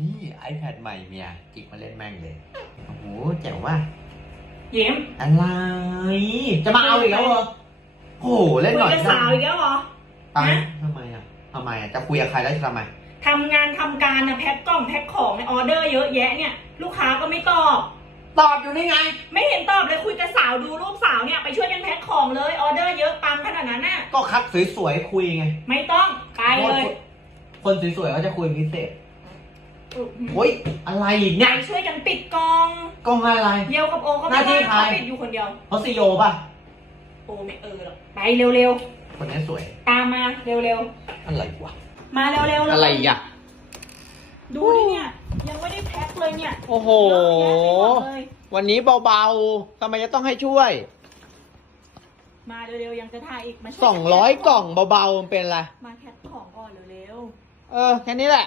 นี่ iPad ใหม่เมียจิกมาเล่นแม่งเลย โอ้โหแจ๋วว่ะยิ้มอะไร จะมาเอาอีกแล้วเหรอโอ้โหเล่นหน่อยคุยกับสาวอีกแล้วเหรอตังฮะทำไมอะทำไมอะจะคุยกับใครแล้วจะทำไม ทำงานทำการนะแพ็คกล่องแพ็คของในออเดอร์เยอะแยะเนี่ย ลูกค้าก็ไม่ตอบ ตอบอยู่นี่ไง ไม่เห็นตอบเลยคุยกับสาวดูรูปสาวเนี่ยไปช่วยกันแพ็คของเลยออเดอร์เยอะปังขนาดนั้นน่ะก็คัดสวยๆคุยไงไม่ต้องไปเลย คนสวยๆเขาจะคุยพิเศษอืม โอ้ยอะไรอีกไปเนี่ยช่วยกันปิดกล่องกล้องอะไรเยวกับโอเขาหไม่น้าที่ได้ใคร เขาปิดอยู่คนเดียวเขาซีโอป่ะ โอไม่เออหรอกไปเร็วคนนี้สวย ๆ ตามมาเร็วอะไรวะ ๆ มาเร็วๆเลยอะไรอีกอะ ดูดิเนี่ย ยังไม่ได้แพ็คเลยเนี่ยโอ้โห เยอะแยะไปหมดเลยวันนี้เบาๆทำไมจะต้องให้ช่วย มาเร็วๆยังจะถ่ายอีกมาช่วยสองร้อยกล่องเบาๆมันเป็นไร มาแพ็คของก่อนเร็วเออ แค่นี้แหละ